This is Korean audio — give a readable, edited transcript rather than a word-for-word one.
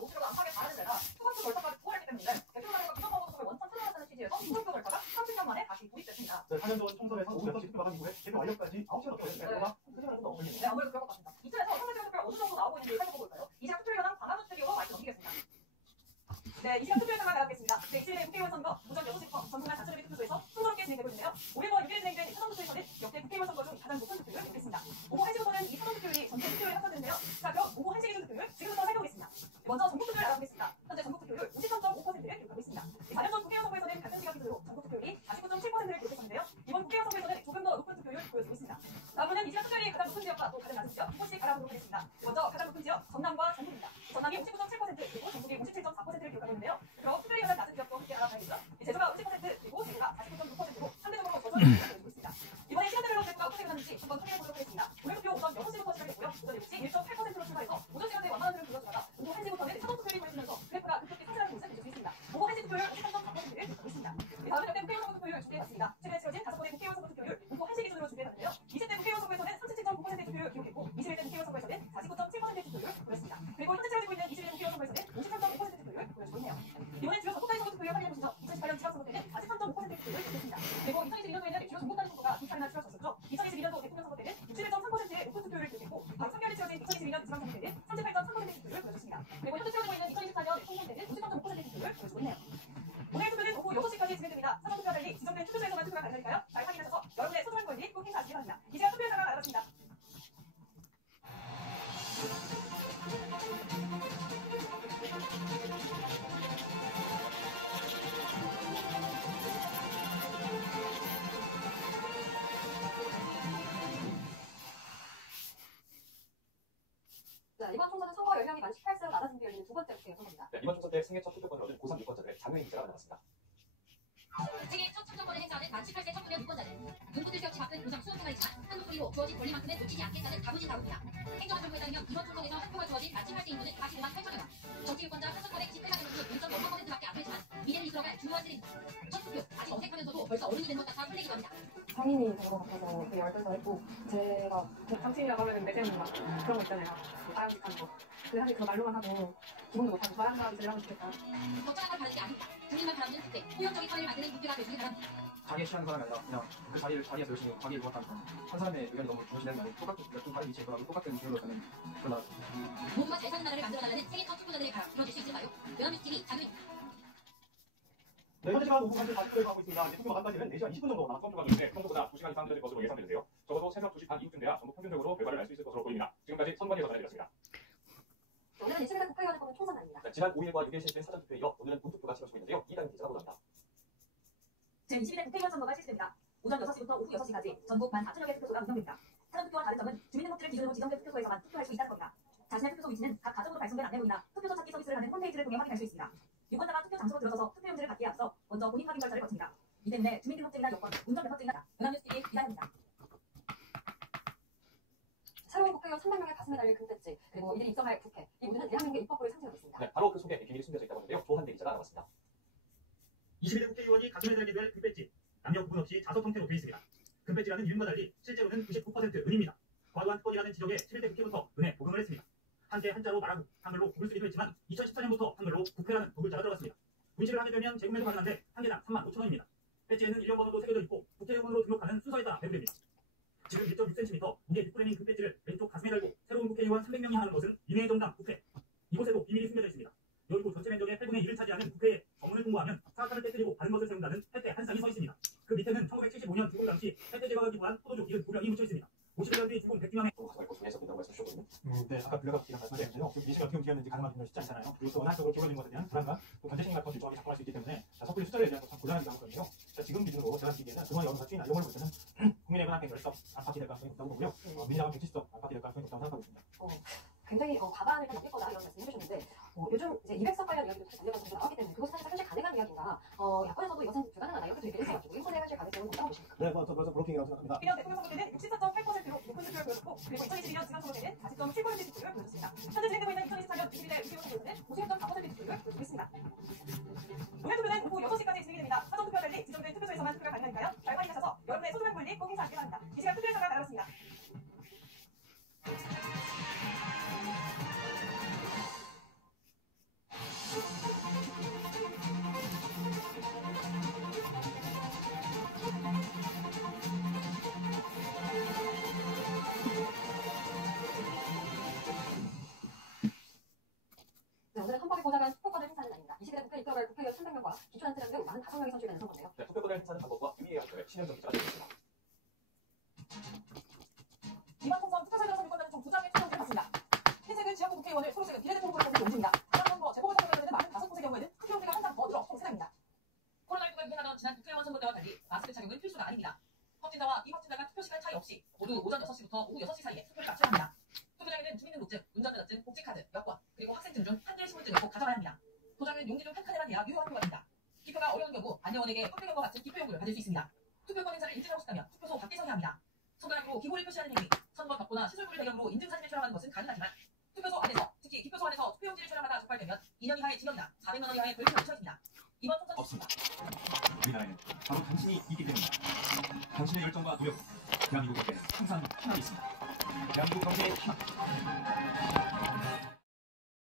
투표가 50%가 안팎에 달하는 데다 투표수 절차까지 부활했기 때문에 대표단과 비정당원소속을 원천 차단하자는 취지에서 투표 절차가 30년 만에 다시 도입됐습니다. 4년 전 총선에서 오후 6시 투표 마감 이후에 개표 완료까지 9시간 넘게 걸렸는데 투표가 좀 더 걸리네요. 네, 아무래도 그럴 것 같습니다. 이쯤에서 현재 투표가 어느 정도 나오고 있는지 살펴볼까요? 이시간 투표위원장 강하준 스튜디오로 마이크 넘기겠습니다. 네, 이시간 투표위원장과 나가겠습니다. 제1회 국회의원 선거 오전 6시부터 전국의 자체적인 투표소에서 순조롭게 진행되고 있는데요. 5일과 6일 진행된 사전투표에서는 역대 국회의원 선거 중 가장 높은 투표를 기록했습니다. 오후 1시부터는 이 사전투표율이 전체 투표율에 합산되는데요. 자, 그럼 오후 1시 기준 투표율 지금부터 살펴보겠습니다. 먼저 전국 투표를 알아보겠습니다. 현재 전국 투표율 53.5%를 기록하고 있습니다. 4년 전 국회의원 선거에서는 같은 시간 기준으로 전국 투표율이 49.7%를 기록했었는데요. 이번 국회의원 선거에서는 조금 더 높은 투표율을 보여주고 있습니다. 다음은 이 시간 투표율이 가장 높은 지역과 또 가장 낮은 지역 한 번씩 알아보도록 하겠습니다. 먼저 가장 높은 지역 전남과 전북입니다. 전남이 59.7% 그리고 전북이 57.4%를 기록하고 있는데요. 그럼 투표율이 가장 낮은 지역도 함께 알아봐야겠죠. 제주가 50% 그리고 대구가 49.6%로 상대적으로 저조한 수준을 보여주고 있습니다. 이번에 시간대별로 대구가 어떻게 변하는지 한번 확인해보도록 하겠습니다. 오늘 투표 오전 6시부터 시작했고요. 오전 6시 1.8%로 출발해서 오전 시간대에 완만한 흐름을 보여주다가 오후 1시부터는 사전투표율이 보여지면서 그래프가 급격히 상승하는 모습을 볼 수 있습니다. 오후 1시 투표율 53.4%를 기록하고 있습니다. 다음은 역대 국회의원 선거 투표율 준비해봤습니다. 최근에 치러진 5번의 국회의원 선거 투표율 오후 1시 기준으로 준비해봤는데요. 20대 국회의원 선거에서는 37.9%의 투표율을 기록했고 21대 국회의원 선거에서는 49.7%의 투표율을 보였습니다. 그리고 현재 치러지고 있는 21대 국회의원 선거에서는 53.5%의 투표율을 보여주고 있네요. 이번에 주요 전국단위 선거 투표율 확인해보시죠. 2018년 지방선거 때는 43.5%의 투표율을 기록했습니다. 그리고 2022년도에는 주요 전국단위 선거가 2차례나 치러졌었죠. 2022년도 대통령 선거 때는 61.3%의 높은 투표율을 기록했고 바로 3개월에 치러진 2022년 지방선거 때는 38.3%의 투표율을 보여줬습니다. 그리고 현재 치러지고 있는 2024년 총선 때는 53.5%의 투표율을 보여주고 있네요. 오늘 투표는 오후 6시까지 진행됩니다. 사전투표와 달리 지정된 투표소에서만 투표가 가능하니까요. 잘 확인하셔서 여러분의 소중한 권리 꼭 행사하시기 바랍니다. 이 시간 투표 결과가 나왔습니다. 자, 이번 총선은 선거 연령이 만 18세로 낮아진 뒤 열리는 두 번째 국회의원 선거입니다. 네, 이번 총선 때 생애 첫 투표권을 얻은 고3 유권자들의 장외인 기자가 나왔습니다. 생애 첫 참정권을 행사하는 만 18세 청소년 유권자는 눈꽃을 펴치 바쁜 고상 수험 생활이지만 한 목소리로 주어진 권리만큼은 놓치지 않겠다는 다부진다고입니다. 행정안전부에 따르면 이번 총선에서 한 표가 주어진 만 18세 인구는 45만 8천여 명. 정치 유권자 3,428만 명중 0.5%밖에 안 되지만 미래를 이끌어갈 중요한 세대입니다. 첫 투표 아직 어색하면서도 벌써 어른이 된 것 같아 설레기도 합니다. 성인이 된 것 같아서 되게 열등스럽고 제가 정치인이라고 하면 내세우는 막 그런 거 있잖아요. 바람직한 거. 그 사실 그 말로만 하고 기본도 못하고 저랑 사람이 되려고 좋겠다. 걱정한 걸 바라는 게 아닙니다. 국민만 바라보는 국회, 포용적인 사회를 만드는 국회가 되시길 바랍니다. 자기의 취하는 사람이 아니라 그냥 그 자리에서 열심히 자기의 무엇하니까 한 사람의 의견이 너무 중시되는 게 아니고 똑같은 다른 위치에 돌아가고 똑같은 기준으로 저는 그런 나라. 모두가 잘 사는 나라를 만들어달라는 생애 첫 투표자들의 바람 이뤄질 수 있을까요? 연합뉴스 TV 장윤입니다. 네, 현재 시간 오후 3시 40분에 하고 있습니다. 투표 마감까지는 4시간 20분 정도 남았습니다. 투표 과정인데 평소보다 2시간 이상 늦어질 것으로 예상되는데요. 적어도 새벽 2시 반 이후쯤 돼야 전국 평균적으로 결과를 알 수 있을 것으로 보입니다. 지금까지 선관위에서 전해드렸습니다. 오늘은 21대 국회의원 선거는 총선 날입니다. 네, 지난 5일과 6일 실시된 사전투표에 이어 오늘은 본투표가 치러지고 있는데요. 이다은 기자가 보도합니다. 제22대 국회의원 선거가 실시됩니다. 오전 6시부터 오후 6시까지 전국 14,000여 개 투표소가 운영됩니다. 사전투표와 다른 점은 주민등록증을 기준으로 지정된 투표소에서만 투표할 수 있다는 겁니다. 자신의 투표소 위치는 각 가정으로 발송된 안내문이나 투표소 찾기 서비스를 하는 홈페이지를 통해 확인할 수 있습니다. 유권자가 투표 장소로 들어서서 투표용지를 받기에 앞서 먼저 본인 확인 절차를 거칩니다. 이 때문에 주민등록증이나 여권, 운전면허증이나 연합뉴스 TV 이다은입니다. 새로운 국회의원 300명의 가슴에 달릴 금배지, 그리고 이들이 입성할 국회, 이 모두는 대한민국의 입법부를 상징하고 있습니다. 네, 바로 그 속에 비밀이 숨겨져 있다고 하는데요. 조한대 기자가 나왔습니다. 21대 국회의원이 가슴에 달게 될 금배지, 남녀 구분 없이 자석 형태로 되어 있습니다. 금배지라는 이름과 달리 실제로는 99% 은입니다. 과도한 특권이라는 지적에 11대 국회부터 은에 복용을 했습니다. 한때 한자로 말하고 한글로 국을 쓰기도 했지만 2014년부터 한글로 국회라는 두 글자가 들어갔습니다. 문시를 하게 되면 재구매도 가능한데 한 개당 35,000원입니다. 배지에는 일련 번호도 새겨져 있고 국회의원으로 등록하는 순서에 따라 배분됩니다. 지금 1.6cm, 무게 6g인 금배지를 왼쪽 가슴에 달고 새로운 국회의원 300명이 하는 것은 민의정당 국회. 이곳에도 비밀이 숨겨져 있습니다. 여의도 전체 면적의 8분의 1을 차지하는 국회에 정문을 통과하면 사각판을 깨뜨리고 다른 것을 세운다는 혜태 한 쌍이 서 있습니다. 그 밑에는 1975년 주공 당시 혜태 제거가 기부한 포도주 79병이 묻혀 있습니다. 50년 뒤 주공 100기만에 중에서 된다고 말씀하셨거든요. 네, 아까 블랙아웃이랑 말씀드렸는데요. 지금 미시가 어떻게 움직였는지 가늠하기는 쉽지 않잖아요. 그리고 또 원활적으로 기울어진 것에 대한 불안과 또 견제심 같은 것을 정확히 작동할 수 있기 때문에 섣불리 숫자에 대한 참 곤란한 상황이거든요. 지금 기준으로 제가 보기에는 그동안 여러 가지 나려고 볼 때는 국민의힘은 한 110석 안팎이 될 가능성이 높다고 보고요. 민주당은 170석 안팎이 될 가능성이 높다고 생각하고 있습니다. 굉장히 과반을 넘길 거다 이런 말씀 해주셨는데 요즘 이제 200석 관련 이야기도 사실 달려가는 정도가 나오기 때문에 그것은 사실 가능한 이야기인가 야권에서도 이것은 불가능하다 이렇게 얘기를 해가지고 이번에 사실 가능성은 없다고 보십니까? 네, 저 벌써 브로킹이라고 생각합니다. 1년 대통령 선거 때는 64.8%로 높은 투표를 보여줬고 그리고 2022년 지방선거 때는 40.7% 투표를 보여줬습니다. 현재 진행되고 있는 2024년 21대 국회의원 선거에서는 56.4% 투표를 보여주고 있습니다. 오늘 투표는 오후 6시까지 진행이 됩니다. 사전투표와 달리 지정된 투표소에서만 투표가 가능하니까요. 잘 확인하셔서 여러분의 소중한 권리 꼭 행사하시기 바랍니다. 이 시간 투표 결과가 나왔습니다. 20일에 국회 입결할 국회의원 300명과 기초단체장 등 45명이 선출되는 선거인데요. 네, 투표권을 행사하는 방법과 의미에 관해 신현정 기자가 되겠습니다. 이번 총선 투표사전 선거권자는 총 2장의 투표용지를 받습니다. 흰색은 지역구 국회의원을, 초록색은 비례대표 후보를 뽑는 용지입니다. 지난 선거 재보궐선거 결과되는 많은 5곳의 경우에는 투표용지가 한 장 더 들어 총 3장입니다. 코로나19가 유행하던 지난 국회의원 선거 때와 달리 마스크 착용은 필수가 아닙니다. 확진자와 비확진자가 투표 시간 차이 없이 모두 오전 6시부터 오후 6시 사이에 투표를 마쳐야 합니다. 투표장에는 주민등록증, 운전면허증, 복지카드, 여권, 그리고 학생증 중 한 개의 신분증을 꼭 가져가야 합니다. 도장은 용지 중 한 칸에만 돼야 유효한 표가 기표가 어려운 경우 안녕원에게 확대경과 같은 기표용구를 받을 수 있습니다. 투표권 행사를 인증하고 싶다면 투표소 밖에 서야 합니다. 손가락으로 기호를 표시하는 행위, 선거 벽보나 시설물을 배경으로 인증사진을 촬영하는 것은 가능하지만 투표소 안에서, 특히 기표소 안에서 투표용지를 촬영하다 적발되면 2년 이하의 징역이나 400만 원 이하의 벌금이 처해집니다. 이번 총선 없습니다. 우리나라에는 바로 당신이 있기 때문입니다. 당신의 열정과 노력, 대한민국에게 항상 희망이 있습니다. 대한민국 경제의 희망.